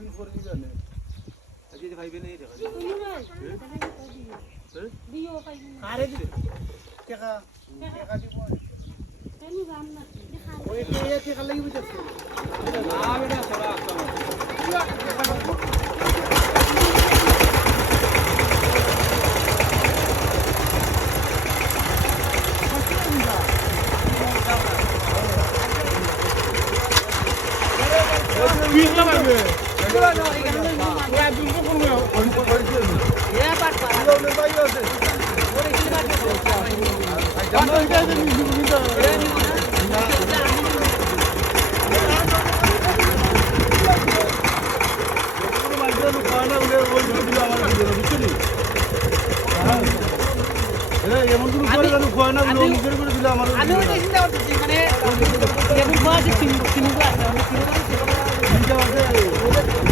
দিন পরে দিবে না আজকে যে ভাইবে নেই দেখা দিও পাইবি কারে দিবে টাকা টাকা দিব কেন জান না ওই টাকা লাগি বুঝছ না বেটা সরা বিশটা পারবে এগুলো না এখানে পুরো একদম কোন এ পাট পারা লোনে ভাই আছে ওরে কি বাট জানো এটা যে মিনিটা এমন কোনো করে জানো খোয়া না বলে মুখের করে দিলে আমার আমি ওটা চিন্তা করতেছি মানে এমন খোয়া যে কিনবো আছে আমি কিনবো আছে